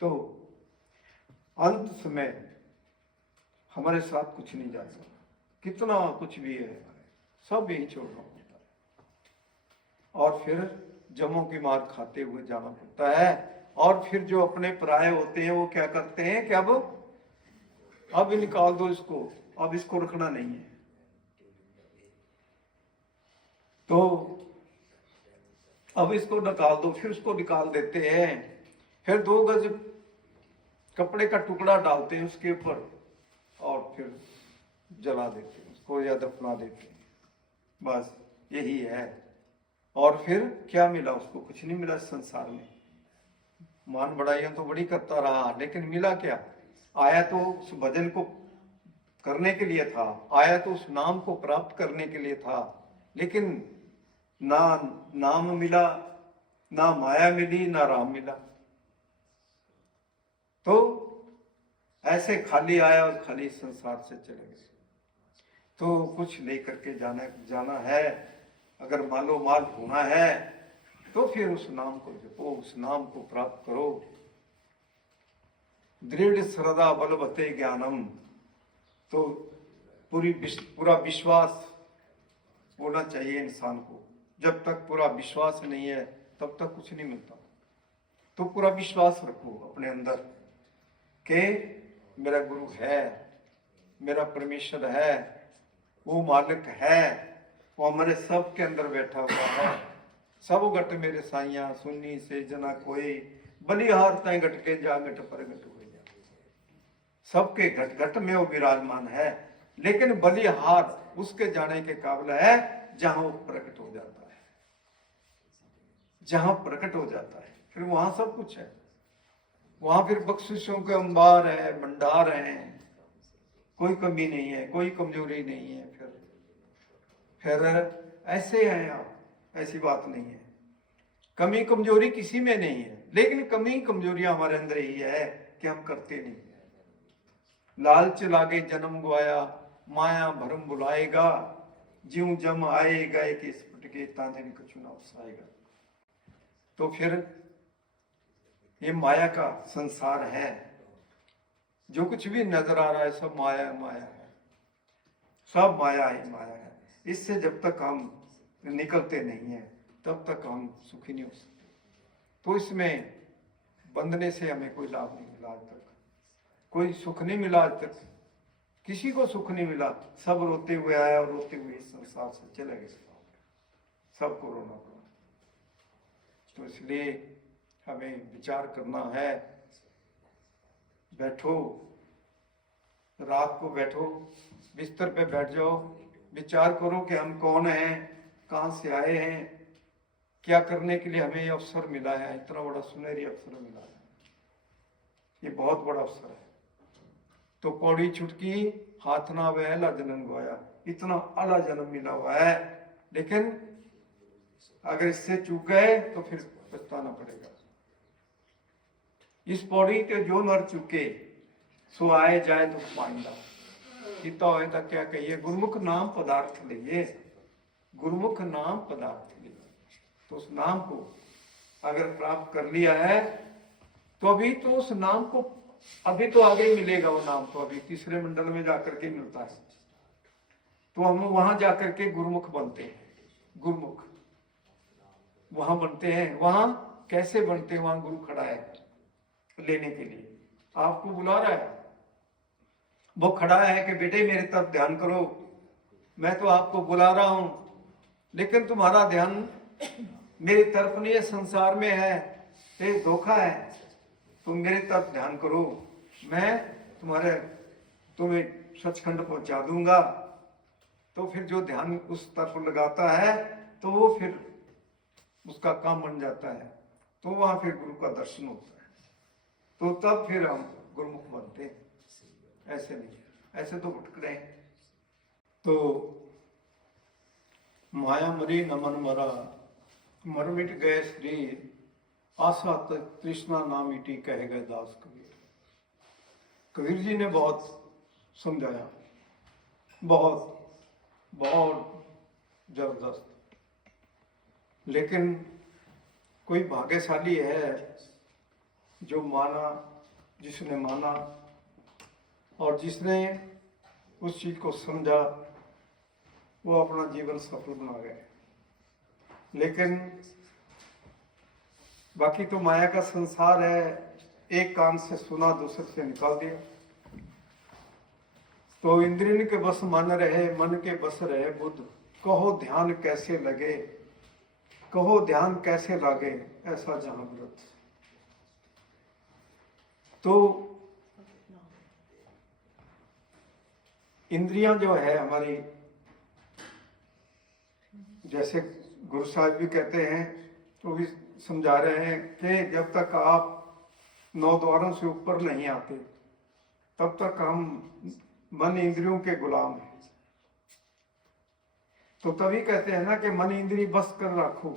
तो अंत समय हमारे साथ कुछ नहीं जाता, कितना कुछ भी है सब यही छोड़ना पड़ता है और फिर जमों की मार खाते हुए जाना पड़ता है। और फिर जो अपने पराये होते हैं वो क्या करते हैं कि अब निकाल दो इसको, अब इसको रखना नहीं है। तो अब इसको निकाल दो, फिर उसको निकाल देते हैं, फिर 2 गज कपड़े का टुकड़ा डालते हैं उसके ऊपर और फिर जला देते हैं उसको या दफना देते हैं। बस यही है। और फिर क्या मिला उसको? कुछ नहीं मिला संसार में। मान बढ़ाइयां तो बड़ी करता रहा, लेकिन मिला क्या? आया तो उस भजन को करने के लिए था, आया तो उस नाम को प्राप्त करने के लिए था, लेकिन ना नाम मिला, ना माया मिली, ना राम मिला। तो ऐसे खाली आया और खाली संसार से चले गए। तो कुछ लेकर के जाना है। अगर मालो माल होना है तो फिर उस नाम को जपो, उस नाम को प्राप्त करो। दृढ़ श्रद्धा बलवते ज्ञानम, तो पूरा विश्वास होना चाहिए इंसान को। जब तक पूरा विश्वास नहीं है तब तक कुछ नहीं मिलता। तो पूरा विश्वास रखो अपने अंदर कि मेरा गुरु है, मेरा परमेश्वर है, वो मालिक है, वो हमारे सब के अंदर बैठा हुआ है। सब घट मेरे साइया सुन्नी से जना कोई, बलिहार तय घट के जा घट पर घट हो जा। सबके घट घट में वो विराजमान है, लेकिन बलिहार उसके जाने के काबिल है जहां वो प्रकट हो जाता है। जहां प्रकट हो जाता है फिर वहां सब कुछ है। वहां फिर बख्शिशों के अंबार है, भंडार है, कोई कमी नहीं है, कोई कमजोरी नहीं है। फिर ऐसे हैं आप, ऐसी बात नहीं है। कमी कमजोरी किसी में नहीं है, लेकिन कमी कमजोरियां हमारे अंदर ही है कि हम करते नहीं। लालच लागे जन्म गवाया, माया भरम बुलाएगा, ज्यों जम आएगा एक स्फुट के ताने कछु ना उसाएगा। तो फिर ये माया का संसार है। जो कुछ भी नजर आ रहा है सब माया माया है, सब माया ही माया है। इससे जब तक हम निकलते नहीं हैं तब तक हम सुखी नहीं हो सकते। तो इसमें बंधने से हमें कोई लाभ नहीं मिला आज तक, कोई सुख नहीं मिला आज तक, किसी को सुख नहीं मिला। सब रोते हुए आया और रोते हुए इस संसार से चले गए। सबको रोना पड़ा। तो इसलिए हमें विचार करना है। बैठो, रात को बैठो, बिस्तर पे बैठ जाओ, विचार करो कि हम कौन हैं, कहाँ से आए हैं, क्या करने के लिए हमें ये अवसर मिला है। इतना बड़ा सुनहरी अवसर मिला है, ये बहुत बड़ा अवसर है। तो पौड़ी छुटकी हाथ ना वहला जन्म गवाया, इतना आला जन्म मिला हुआ है, लेकिन अगर इससे चूक गए तो फिर पछताना पड़ेगा। इस पौड़ी के जो नर चुके सो आए जाए दुख पाइंदा। किता होए तो क्या कहिए, गुरमुख नाम पदार्थ लिए, गुरमुख नाम पदार्थ लिए। तो उस नाम को अगर प्राप्त कर लिया है तो अभी तो उस नाम को अभी तो आगे ही मिलेगा। वो नाम तो अभी तीसरे मंडल में जाकर के मिलता है। तो हम वहां जाकर के गुरुमुख बनते हैं। गुरुमुख वहां बनते हैं। वहां कैसे बनते हैं? वहां गुरु खड़ा है लेने के लिए, आपको बुला रहा है। वो खड़ा है कि बेटे मेरे तरफ ध्यान करो, मैं तो आपको बुला रहा हूं, लेकिन तुम्हारा ध्यान मेरी तरफ नहीं है, संसार में है, ये धोखा है। तुम मेरी तरफ ध्यान करो, मैं तुम्हें सचखंड पहुंचा दूंगा। तो फिर जो ध्यान उस तरफ लगाता है तो वो फिर उसका काम बन जाता है। तो वहां फिर गुरु का दर्शन होता है। तो तब फिर हम गुरुमुख बनते हैं। ऐसे नहीं, ऐसे तो भटक रहे हैं। तो माया मरी न मन मरा, मर मिट गए शरीर, आशा तक तृष्णा ना मिटी कह गए दास कबीर। कबीर जी ने बहुत समझाया, बहुत बहुत जबरदस्त। लेकिन कोई भाग्यशाली है जो माना, जिसने माना और जिसने उस चीज को समझा, वो अपना जीवन सफल बना गए। लेकिन बाकी तो माया का संसार है, एक कान से सुना दूसरे से निकाल दिया। तो इंद्रियन के बस मन रहे, मन के बस रहे बुद्ध, कहो ध्यान कैसे लगे, कहो ध्यान कैसे लागे, ऐसा जहां व्रत। तो इंद्रियां जो है हमारी, जैसे गुरु साहब भी कहते हैं, तो भी समझा रहे हैं कि जब तक आप 9 द्वारों से ऊपर नहीं आते तब तक हम मन इंद्रियों के गुलाम हैं। तो तभी कहते हैं ना कि मन इंद्री बस कर रखो,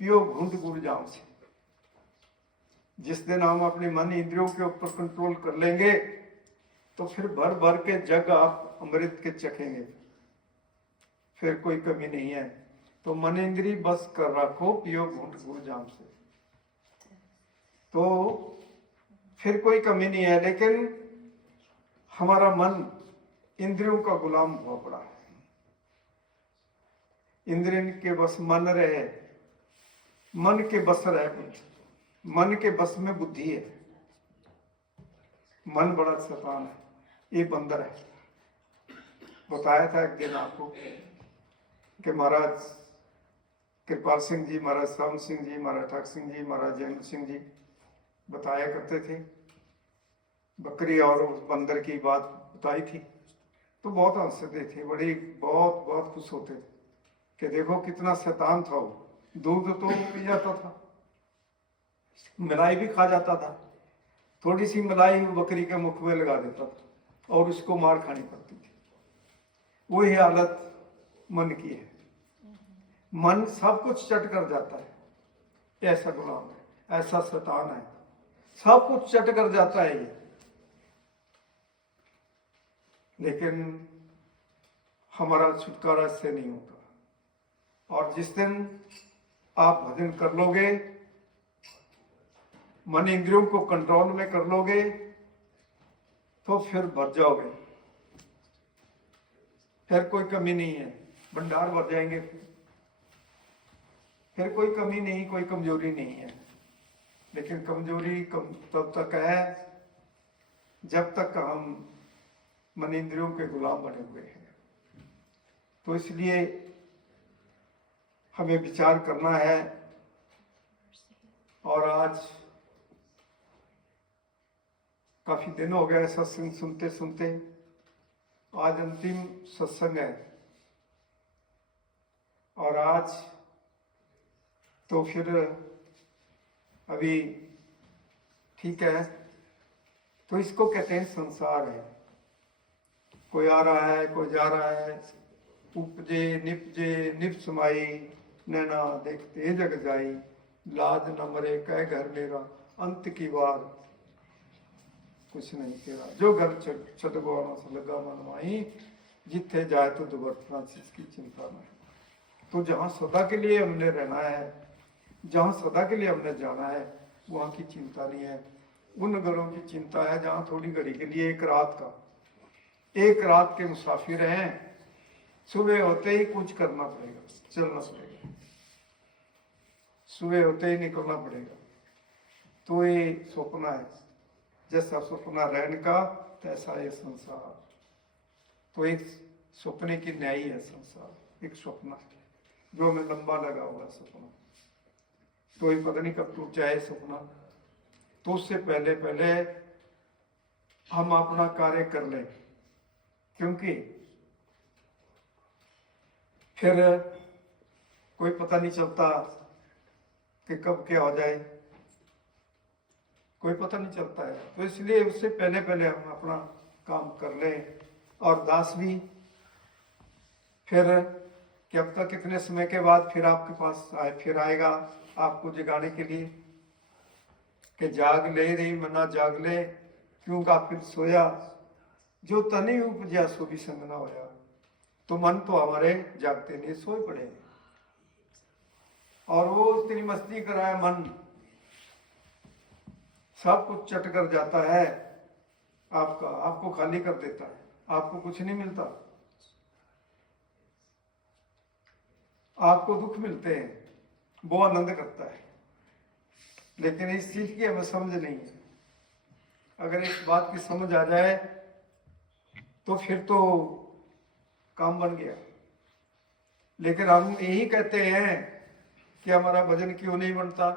पियो घूंट गुड़ जाम से। जिस दिन हम अपने मन इंद्रियों के ऊपर कंट्रोल कर लेंगे तो फिर भर भर के जग आप अमृत के चखेंगे, फिर कोई कमी नहीं है। तो मन इंद्री बस कर रखो, पियो घूंट गुड़ जाम से, तो फिर कोई कमी नहीं है। लेकिन हमारा मन इंद्रियों का गुलाम हुआ पड़ा है। इंद्रियन के बस मन रहे, मन के बस रहे बुद्धि, मन के बस में बुद्धि है। मन बड़ा शैतान है, ये बंदर है। बताया था एक दिन आपको कि महाराज कृपाल सिंह जी, महाराज श्याम सिंह जी, महाराज ठाकुर सिंह जी, महाराज जैन सिंह जी बताया करते थे, बकरी और उस बंदर की बात बताई थी, तो बहुत हंसते थे, बड़ी बहुत बहुत खुश होते थे कि देखो कितना शैतान था वो। दूध तो पी जाता था, मलाई भी खा जाता था, थोड़ी सी मलाई बकरी के मुख में लगा देता था और उसको मार खानी पड़ती थी। वही हालत मन की है। मन सब कुछ चट कर जाता है, ऐसा गुलाम है, ऐसा शैतान है, सब कुछ चट कर जाता है ये। लेकिन हमारा छुटकारा इससे नहीं होता। और जिस दिन आप भजन कर लोगे, मन इंद्रियों को कंट्रोल में कर लोगे, तो फिर भर जाओगे, फिर कोई कमी नहीं है, भंडार भर जाएंगे, फिर कोई कमी नहीं, कोई कमजोरी नहीं है। लेकिन कमजोरी तब तक है जब तक हम मन इंद्रियों के गुलाम बने हुए हैं। तो इसलिए हमें विचार करना है। और आज काफी दिन हो गए सत्संग सुनते सुनते, आज अंतिम सत्संग है। और आज तो फिर अभी ठीक है, तो इसको कहते हैं संसार है। कोई आ रहा है, कोई जा रहा है, उपजे निपजे निप समाई, नैना देखते जग जाई, लाज न मरे कह घर मेरा, अंत की बार कुछ नहीं तेरा, जो घर छत गवाना से लगा मन माही, जिथे जाए तो दुर्घटना जिसकी चिंता नहीं। तो जहाँ सदा के लिए हमने रहना है, जहाँ सदा के लिए हमने जाना है, वहाँ की चिंता नहीं है। उन घरों की चिंता है जहाँ थोड़ी घड़ी के लिए, एक रात के मुसाफिर हैं, सुबह होते ही कुछ करना पड़ेगा, चलना पड़ेगा, सुबह होते ही निकलना पड़ेगा। तो ये सपना है, जैसा सपना रहने का तैसा ये संसार। तो एक सपने की न्याय है संसार, एक सपना जो हमें लंबा लगा हुआ सपना। तो ये पता नहीं कब टूट जाए सपना। तो उससे पहले पहले हम अपना कार्य कर लें, क्योंकि फिर कोई पता नहीं चलता कि कब क्या हो जाए, कोई पता नहीं चलता है। तो इसलिए उससे पहले पहले हम अपना काम कर लें। और दास भी फिर कि अब तक कितने समय के बाद फिर आपके पास फिर आएगा आपको जगाने के लिए कि जाग ले रही मना जाग ले, क्यों का फिर सोया, जो तनी उपजा सो भी संग ना होया। तो मन तो हमारे जागते नहीं, सोए पड़े। और वो इतनी मस्ती कराया मन, सब कुछ चट कर जाता है आपका, आपको खाली कर देता है, आपको कुछ नहीं मिलता, आपको दुख मिलते हैं, वो आनंद करता है। लेकिन इस चीज की हमें समझ नहीं है। अगर इस बात की समझ आ जाए तो फिर तो काम बन गया। लेकिन हम यही कहते हैं कि हमारा भजन क्यों नहीं बनता,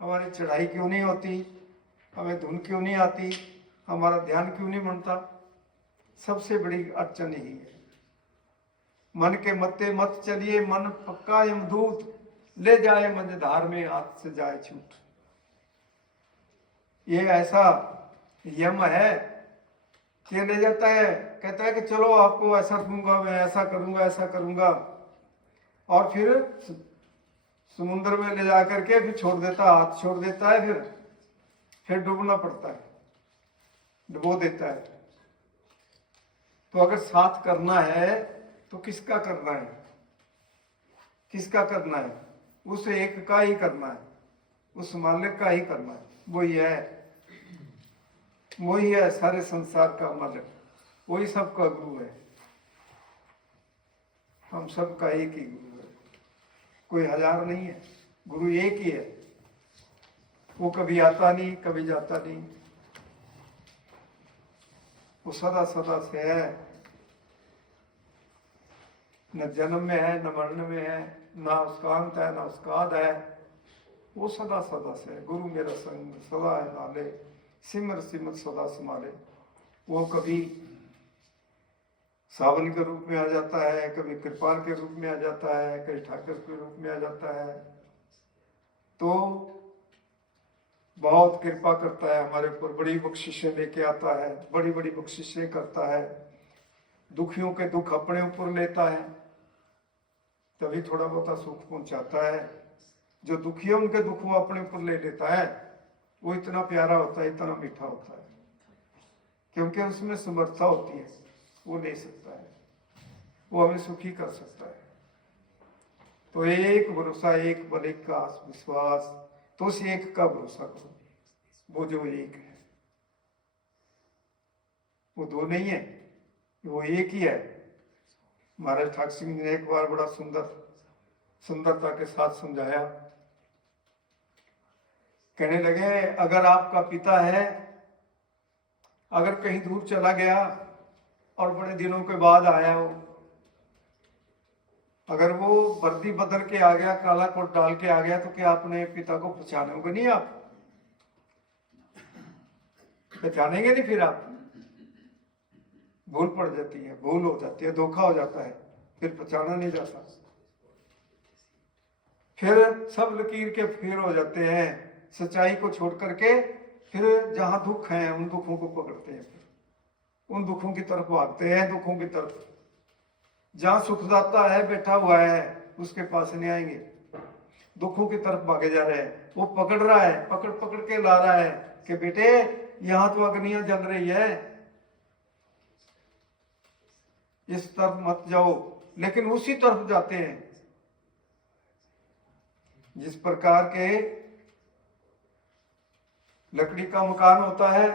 हमारी चढ़ाई क्यों नहीं होती, हमें धुन क्यों नहीं आती, हमारा ध्यान क्यों नहीं बनता। सबसे बड़ी अड़चन यही है। मन के मत्ते मत चलिए, मन पक्का यमदूत, ले जाए मझधार में हाथ से जाए छूट। ये ऐसा यम है कि ले जाता है, कहता है कि चलो आपको ऐसा दूंगा, मैं ऐसा करूंगा, ऐसा करूंगा, और फिर समुद्र में ले जा करके फिर छोड़ देता, हाथ छोड़ देता है, फिर डूबना पड़ता है, डुबो देता है। तो अगर साथ करना है तो किसका करना है, किसका करना है? उस एक का ही करना है, उस मालिक का ही करना है। वही है, वही है सारे संसार का मालिक, वही सबका गुरु है। हम सबका एक ही गुरु है, कोई हजार नहीं है, गुरु एक ही है। वो कभी आता नहीं, कभी जाता नहीं, वो सदा सदा से है, न जन्म में है, न मरण में है, ना उसका अंत है, ना उसका आद है। वो सदा सदा से है। गुरु मेरा संग सदा है नाले, सिमर सिमर सदा संभाले। वो कभी सावन के रूप में आ जाता है, कभी कृपाल के रूप में आ जाता है, कभी ठाकुर के रूप में आ जाता है। तो बहुत कृपा करता है हमारे ऊपर, बड़ी बख्शिशें लेके आता है, बड़ी बड़ी बख्शिशें करता है। दुखियों के दुख अपने ऊपर लेता है, तभी थोड़ा बहुत सुख पहुंचाता है। जो दुखी है उनके दुख वो अपने ऊपर ले लेता है, वो इतना प्यारा होता है, इतना मीठा होता है, क्योंकि उसमें समर्था होती है, वो ले सकता है, वो हमें सुखी कर सकता है। तो एक भरोसा, एक बल, एक का विश्वास, तो उस एक का भरोसा करो, वो जो एक है, वो दो नहीं है, वो एक ही है। महाराज ठाकुर सिंह ने एक बार बड़ा सुंदरता के साथ समझाया। कहने लगे, अगर आपका पिता है, अगर कहीं दूर चला गया और बड़े दिनों के बाद आया हो, अगर वो वर्दी बदल के आ गया, काला कोट डाल के आ गया, तो क्या अपने पिता को पहचानोगे नहीं? आप पहचानेंगे नहीं, फिर आप भूल पड़ जाती है, भूल हो जाती है, धोखा हो जाता है, फिर पहचाना नहीं जाता। फिर सब लकीर के फेर हो जाते हैं, सच्चाई को छोड़ करके फिर जहां दुख है उन दुखों को पकड़ते हैं, फिर उन दुखों की तरफ भागते हैं, दुखों की तरफ। जहां सुखदाता है बैठा हुआ है उसके पास नहीं आएंगे, दुखों की तरफ भागे जा रहे हैं। वो पकड़ रहा है, पकड़ पकड़ के ला रहा है कि बेटे यहां तो अग्नियां जल रही है, इस तरफ मत जाओ, लेकिन उसी तरफ जाते हैं। जिस प्रकार के लकड़ी का मकान होता है,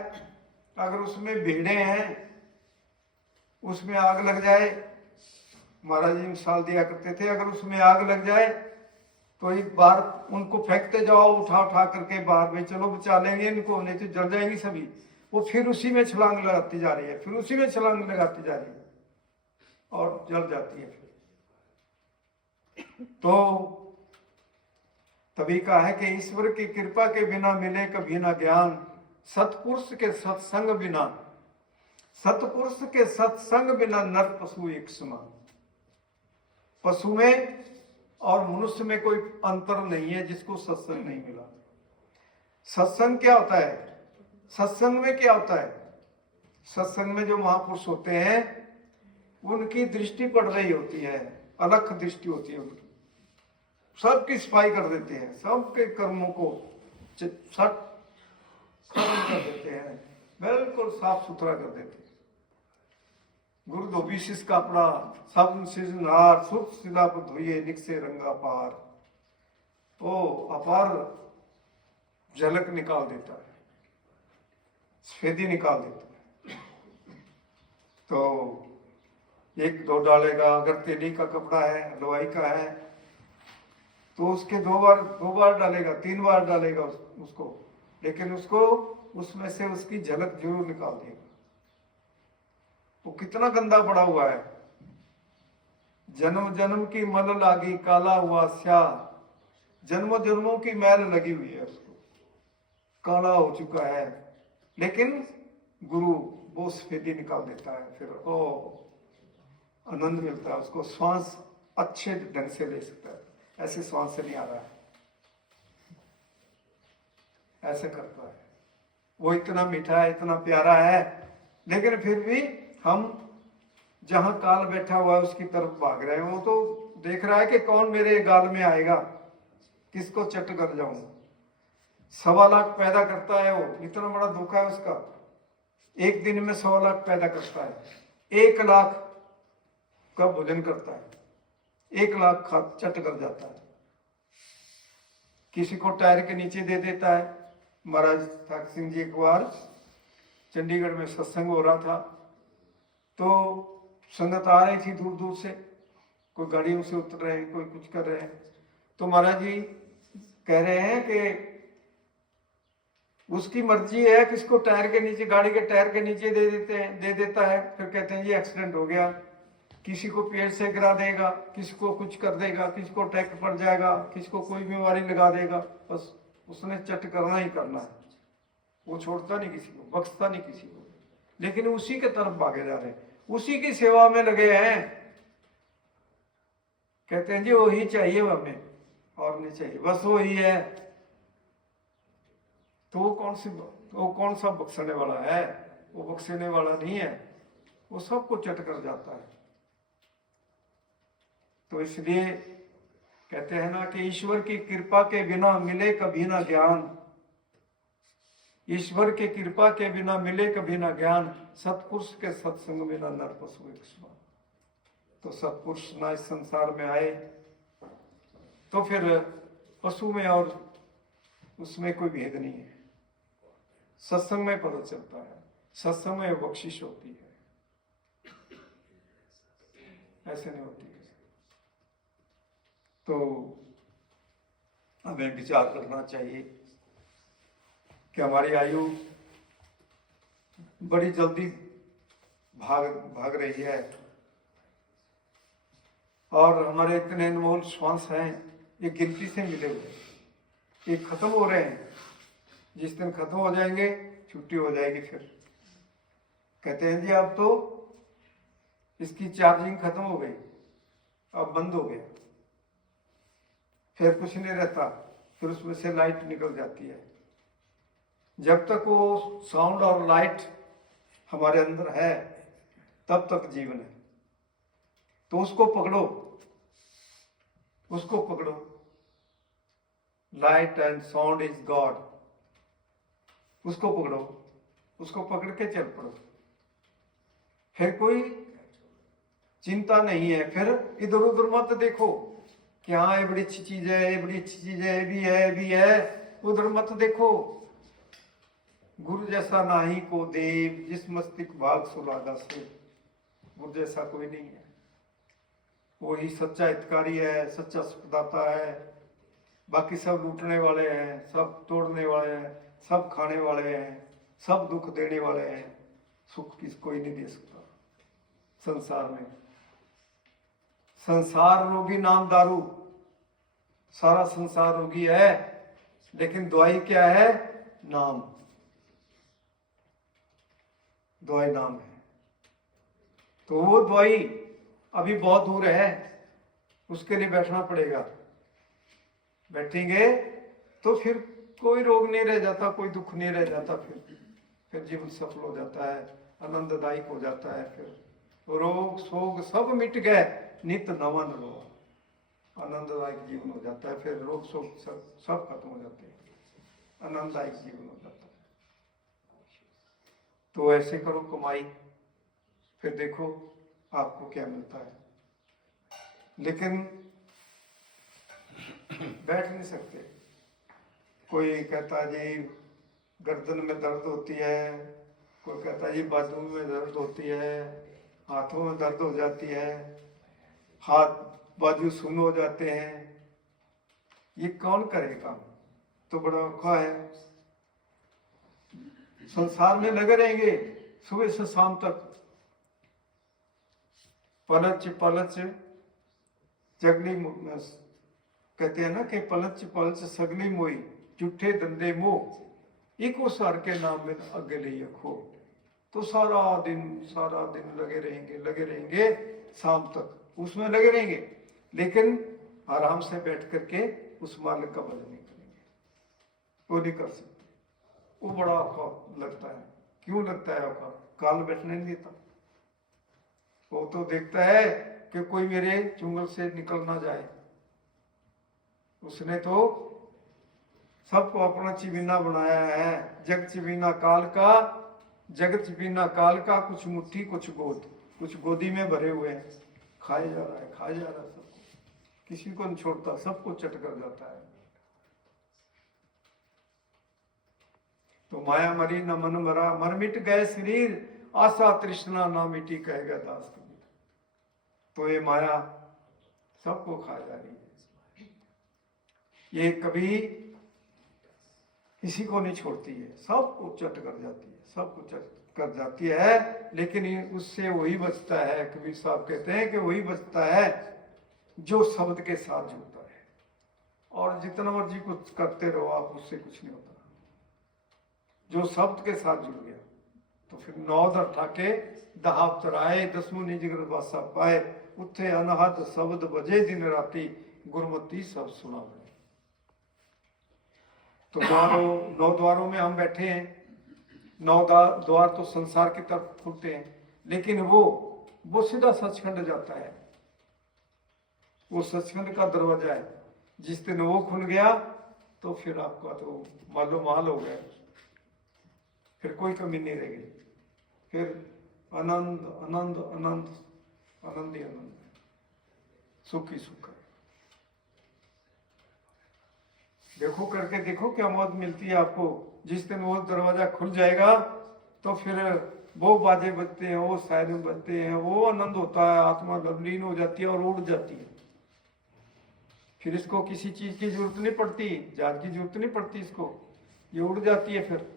अगर उसमें भेड़े हैं, उसमें आग लग जाए, महाराज जी मिसाल दिया करते थे, अगर उसमें आग लग जाए तो एक बार उनको फेंकते जाओ, उठा उठा करके बाहर में, चलो बचा लेंगे इनको, नहीं तो जल जाएंगी सभी। वो फिर उसी में छलांग लगाती जा रही है, फिर उसी में छलांग लगाती जा रही है और जल जाती है। फिर तो तभी कहा है कि ईश्वर की कृपा के बिना मिले कभी ना ज्ञान, सतपुरुष के सत्संग बिना, सतपुरुष के सत्संग बिना नर पशु एक समान। पशु में और मनुष्य में कोई अंतर नहीं है जिसको सत्संग नहीं मिला। सत्संग क्या होता है? सत्संग में क्या होता है? सत्संग में जो महापुरुष होते हैं उनकी दृष्टि पड़ रही होती है, अलग दृष्टि होती है उनकी, सबकी सफाई कर देते हैं, सबके कर्मों को सट खत्म कर देते हैं, बिल्कुल साफ सुथरा कर देते हैं। गुरु धोबी शिष कपड़ा सब सृजनहार, सुख शिला पर धोइए निकसे रंगा पार। ओ अपार झलक निकाल देता है, सफेदी निकाल देता है। तो एक दो डालेगा, अगर तेली का कपड़ा है, हलवाई का है, तो उसके दो बार डालेगा, 3 बार डालेगा उसको, लेकिन उसको उसमें से उसकी झलक जरूर निकाल देगा। वो कितना गंदा पड़ा हुआ है। जन्म जन्म की मल लागी काला हुआ स्याह, जन्मों जन्मों की मैल लगी हुई है, उसको काला हो चुका है, लेकिन गुरु वो सफेदी निकाल देता है। फिर ओ आनंद मिलता है उसको, श्वास अच्छे ढंग से ले सकता है। ऐसे श्वास से नहीं आ रहा है, ऐसे करता है। वो इतना मीठा है, इतना प्यारा है, लेकिन फिर भी हम जहां काल बैठा हुआ है उसकी तरफ भाग रहे हैं। वो तो देख रहा है कि कौन मेरे गाल में आएगा, किसको चट कर जाऊं। 1.25 लाख पैदा करता है वो, इतना बड़ा धोखा है उसका। एक दिन में 100 लाख पैदा करता है, 1 लाख का भोजन करता है, 1 लाख चट कर जाता है। किसी को टायर के नीचे दे देता है। महाराज ठाकुर सिंह जी एक बार चंडीगढ़ में सत्संग हो रहा था, तो संगत आ रही थी दूर दूर से, कोई गाड़ियों से उतर रहे हैं, कोई कुछ कर रहे हैं। तो महाराज जी कह रहे हैं कि उसकी मर्जी है, किसको टायर के नीचे, गाड़ी के टायर के नीचे दे देता है। फिर कहते हैं जी एक्सीडेंट हो गया, किसी को पेड़ से गिरा देगा, किसी को कुछ कर देगा, किसी को अटैक पड़ जाएगा, किसी को कोई बीमारी लगा देगा। बस उसने चट करना ही करना है, वो छोड़ता नहीं किसी को, बख्शता नहीं किसी को। लेकिन उसी के तरफ भागे जा रहे हैं, उसी की सेवा में लगे हैं। कहते हैं जी वही चाहिए हमें, और नहीं चाहिए, बस वही है। तो वो कौन सा बख्शने वाला है? वो बख्शने वाला नहीं है, वो सबको चट कर जाता है। तो इसलिए कहते हैं ना कि ईश्वर की कृपा के बिना मिले कभी ना ज्ञान, ईश्वर की कृपा के बिना मिले कभी ना ज्ञान, सत्पुरुष के सत्संग बिना नर पशु एक समान। तो सत्पुरुष ना इस संसार में आए तो फिर पशु में और उसमें कोई भेद नहीं है। सत्संग में पता चलता है, सत्संग में बख्शिश होती है, ऐसे नहीं होती है। तो हमें विचार करना चाहिए कि हमारी आयु बड़ी जल्दी भाग रही है, और हमारे इतने अनमोल श्वास हैं, ये गिनती से मिले हुए, ये खत्म हो रहे हैं। जिस दिन खत्म हो जाएंगे छुट्टी हो जाएगी। फिर कहते हैं जी अब तो इसकी चार्जिंग खत्म हो गई, अब बंद हो गया, फिर कुछ नहीं रहता, फिर उसमें से लाइट निकल जाती है। जब तक वो साउंड और लाइट हमारे अंदर है तब तक जीवन है। तो उसको पकड़ो, उसको पकड़ो। Light and sound is God, उसको पकड़ो, उसको पकड़ के चल पड़ो। फिर कोई चिंता नहीं है। फिर इधर उधर मत देखो कि हाँ ये बड़ी अच्छी चीज है, ये बड़ी अच्छी चीज है, ये भी है, ये भी है, उधर मत देखो। गुरु जैसा नाही को देव, जिस मस्तिष्क भाग सुलागा से। गुरु जैसा कोई नहीं है, वही सच्चा हितकारी है, सच्चा सुखदाता है। बाकी सब लूटने वाले हैं, सब तोड़ने वाले हैं, सब खाने वाले हैं, सब दुख देने वाले हैं। सुख किस कोई नहीं दे सकता संसार में। संसार रोगी नाम दारू, सारा संसार रोगी है, लेकिन दवाई क्या है? नाम। दवाई नाम है। तो वो दवाई अभी बहुत दूर है, उसके लिए बैठना पड़ेगा। बैठेंगे तो फिर कोई रोग नहीं रह जाता, कोई दुख नहीं रह जाता। फिर जीवन सफल हो जाता है, आनंददायक हो जाता है। फिर रोग शोक सब मिट गए, नित नवन रो, आनंददायक जीवन हो जाता है। फिर रोग शोक सब खत्म हो जाते हैं, आनंददायक जीवन हो जाता है। तो ऐसे करो कमाई, फिर देखो आपको क्या मिलता है। लेकिन बैठ नहीं सकते, कोई कहता है जी गर्दन में दर्द होती है, कोई कहता है जी बाजू में दर्द होती है, हाथों में दर्द हो जाती है, हाथ बाजू सुन्न हो जाते हैं। ये कौन करेगा? तो बड़ा औखा है। संसार में लगे रहेंगे सुबह से शाम तक, पलच पलच जगली, कहते हैं ना कि पलच पलच सगली मोई, झूठे धंधे मोह, इको सार के नाम में आगे ले खो। तो सारा दिन लगे रहेंगे शाम तक उसमें लगे रहेंगे, लेकिन आराम से बैठ करके उस मालिक का भजन नहीं करेंगे, वो नहीं कर सकते। वो बड़ा औखा लगता है। क्यों लगता है औखा? काल बैठने नहीं देता। वो तो देखता है कि कोई मेरे चुंगल से निकल ना जाए। उसने तो सबको अपना चिबिना बनाया है। जग चिबिना काल का, जगत चिबिना काल का, कुछ मुट्ठी कुछ गोद, कुछ गोदी में भरे हुए हैं, खाए जा रहा है सबको, किसी को नहीं छोड़ता, सबको चट कर जाता है। तो माया मरी न मन मरा, मर मिट गए शरीर, आशा तृष्णा ना मिटी, कहेगा दास कबीर। तो ये माया सबको खा जा रही है, ये कभी किसी को नहीं छोड़ती है, सबको चट कर जाती है, सबको चट कर जाती है। लेकिन उससे वही बचता है, कबीर साहब कहते हैं कि वही बचता है जो शब्द के साथ जुड़ता है। और जितना मर्जी कुछ करते रहो आप, उससे कुछ नहीं होता। जो शब्द के साथ जुड़ गया तो फिर 9 ठाके दहाब तराए, 10 जिगर बासा पाए, उठे अनहद शब्द बजे दिन राती, गुरमती सब सुना बने। तो 9 द्वारों में हम बैठे हैं। 9 द्वार तो संसार की तरफ खुलते हैं, लेकिन वो सीधा सचखंड जाता है। वो सचखंड का दरवाजा है। जिस दिन वो खुल गया तो फिर आपका तो मालो माल हो गया, फिर कोई कमी नहीं रहेगी। फिर आनंद आनंद आनंद आनंद ही आनंद, सुख ही सुख है। देखो करके देखो क्या मौत मिलती है आपको। जिस दिन वो दरवाजा खुल जाएगा तो फिर वो बाजे बजते हैं, वो शायरी बजते हैं, वो आनंद होता है, आत्मा लवलीन हो जाती है और उड़ जाती है। फिर इसको किसी चीज की जरूरत नहीं पड़ती, जहाज की जरूरत नहीं पड़ती इसको, ये उड़ जाती है। फिर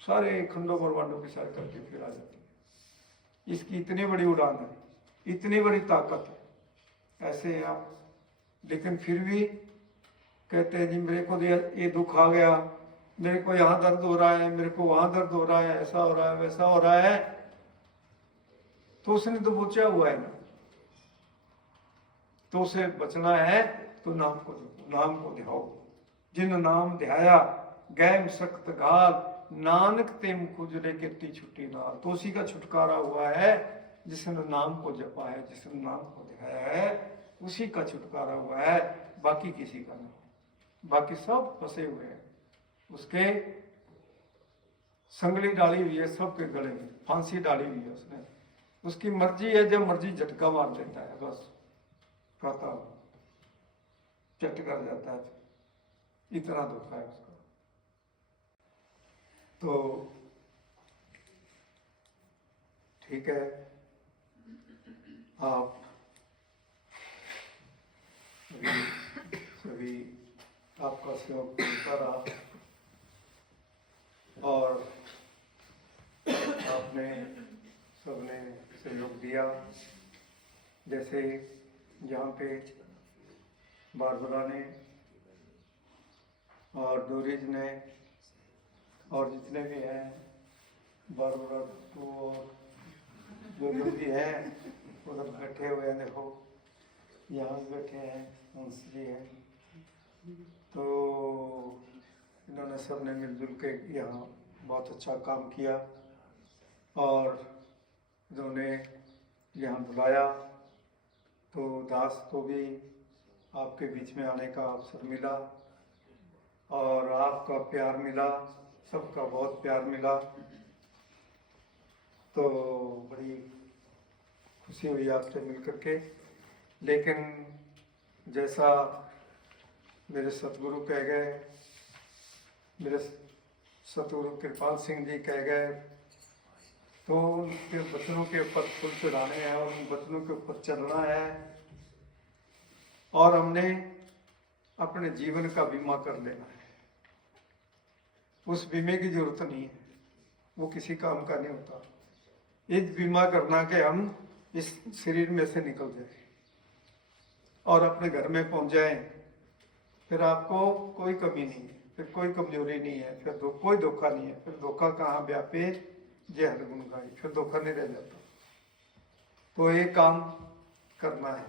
सारे खंडों ब्रह्मांडों के साथ करके फिर आ जाती है। इसकी इतनी बड़ी उड़ान है, इतनी बड़ी ताकत है। ऐसे हैं आप, लेकिन फिर भी कहते हैं जी मेरे को ये दुख आ गया, मेरे को यहाँ दर्द हो रहा है, मेरे को वहां दर्द हो रहा है, ऐसा हो रहा है, वैसा हो रहा है। तो उसने तो बचा हुआ है ना, तो उसे बचना है तो नाम को ध्याओ। जिन नाम ध्याया गैम सख्त घाल, नानक तेम खुजरे कितनी छुट्टी नाल। तो उसी का छुटकारा हुआ है जिसने नाम को जपा है, जिसने नाम को ध्याया है, उसी का छुटकारा हुआ है, बाकी किसी का नहीं। बाकी सब फंसे हुए हैं, उसके संगली डाली हुई है, सबके गले में फांसी डाली हुई है उसने। उसकी मर्जी है, जब मर्जी झटका मार देता है, बस कहता चट कर जाता है। इतना धोखा है उसका। तो ठीक है, आप सभी आपका सहयोग मिलता रहा और आपने सबने सहयोग दिया। जैसे यहाँ पे बारबरा ने और डोरीज ने और जितने भी हैं, बारबरा तो और जो लोग भी हैं उधर बैठे हुए हैं, देखो यहाँ भी बैठे हैं, हंस जी हैं। तो इन्होंने सब ने मिलजुल के यहाँ बहुत अच्छा काम किया और इन्होंने यहाँ बुलाया। तो दास को भी आपके बीच में आने का अवसर मिला और आपका प्यार मिला, सबका बहुत प्यार मिला। तो बड़ी खुशी हुई आपसे मिल करके। लेकिन जैसा मेरे सतगुरु कह गए मेरे सतगुरु कृपाल सिंह जी कह गए, तो उनके वचनों के ऊपर फूल चढ़ाने हैं और उन वचनों के ऊपर चलना है। और हमने अपने जीवन का बीमा कर लेना है। उस बीमे की जरूरत नहीं है, वो किसी काम का नहीं होता। इस बीमा करना के हम इस शरीर में से निकल जाए और अपने घर में पहुंच जाए, फिर आपको कोई कमी नहीं है, फिर कोई कमजोरी नहीं है, फिर कोई धोखा नहीं है। फिर धोखा कहाँ व्यापे जे हर गुण गाई, फिर धोखा नहीं रह जाता। तो ये काम करना है,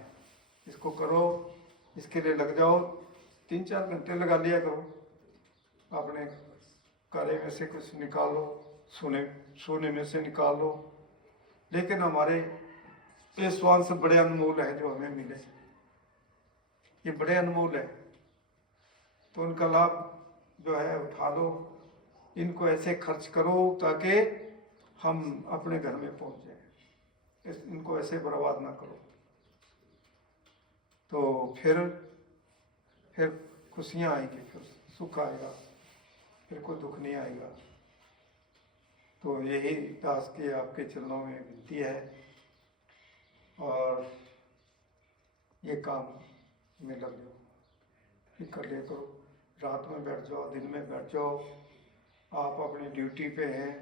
इसको करो, इसके लिए लग जाओ। 3-4 घंटे लगा लिया करो, अपने कार्य में से कुछ निकालो, सोने में से निकाल लो। लेकिन हमारे ये स्वांश बड़े अनमोल है जो हमें मिले, ये बड़े अनमोल है, तो उनका लाभ जो है उठा लो। इनको ऐसे खर्च करो ताकि हम अपने घर में पहुंच जाए, इनको ऐसे बर्बाद ना करो, तो फिर खुशियां आएंगी, फिर सुख आएगा, फिर कोई दुख नहीं आएगा। तो यही दास की आपके चरणों में विनती है। और ये काम में लग जाओ, ये कर लिया करो। रात में बैठ जाओ, दिन में बैठ जाओ, आप अपनी ड्यूटी पे हैं,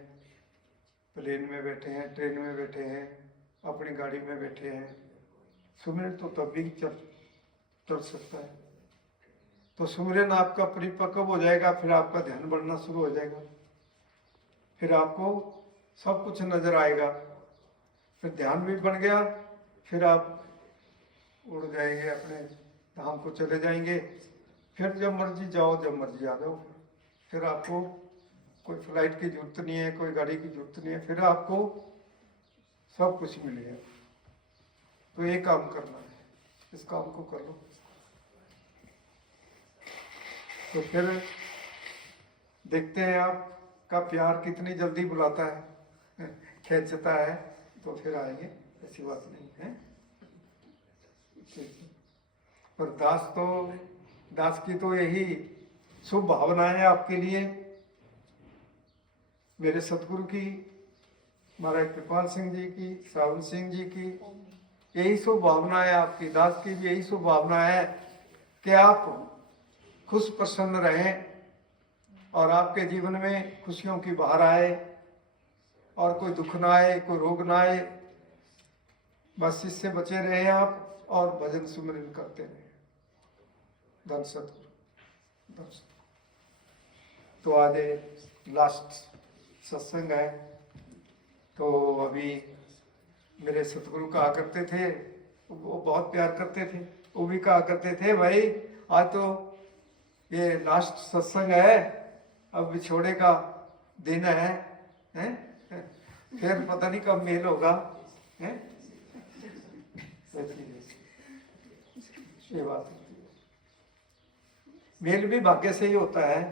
प्लेन में बैठे हैं, ट्रेन में बैठे हैं, अपनी गाड़ी में बैठे हैं, सुमिरन तो तब भी चल सकता है। तो सुमिरन आपका परिपक्व हो जाएगा, फिर आपका ध्यान बढ़ना शुरू हो जाएगा, फिर आपको सब कुछ नजर आएगा, फिर ध्यान भी बन गया, फिर आप उड़ जाएंगे, अपने धाम को चले जाएंगे। फिर जब मर्जी जाओ, जब मर्जी आ जाओ, फिर आपको कोई फ्लाइट की जरूरत नहीं है, कोई गाड़ी की जरूरत नहीं है, फिर आपको सब कुछ मिलेगा। तो ये काम करना है, इस काम को कर लो, तो फिर देखते हैं आपका प्यार कितनी जल्दी बुलाता है, खींचता है, तो फिर आएंगे, ऐसी बात नहीं है। पर दास की तो यही शुभ भावना है आपके लिए, मेरे सतगुरु की, महाराज कृपाल सिंह जी की, सावन सिंह जी की, यही शुभ भावना है आपकी। दास की भी यही शुभ भावना है कि आप खुश प्रसन्न रहें और आपके जीवन में खुशियों की बहार आए और कोई दुख ना आए, कोई रोग ना आए। बस इससे बचे रहे आप और भजन सुमिरन करते रहे। धन सतगुरु, धन सतगुरु। तो आज लास्ट सत्संग है। तो अभी मेरे सतगुरु कहा करते थे, वो बहुत प्यार करते थे, वो भी कहा करते थे, भाई आज तो ये लास्ट सत्संग है, अब बिछोड़े का दिन है, फिर पता नहीं कब मेल होगा, है? ये बात होती है। मेल भी भाग्य से ही होता है,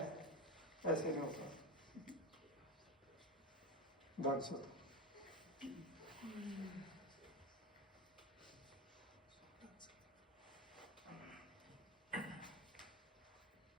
ऐसे नहीं होता। धन सतगुरु।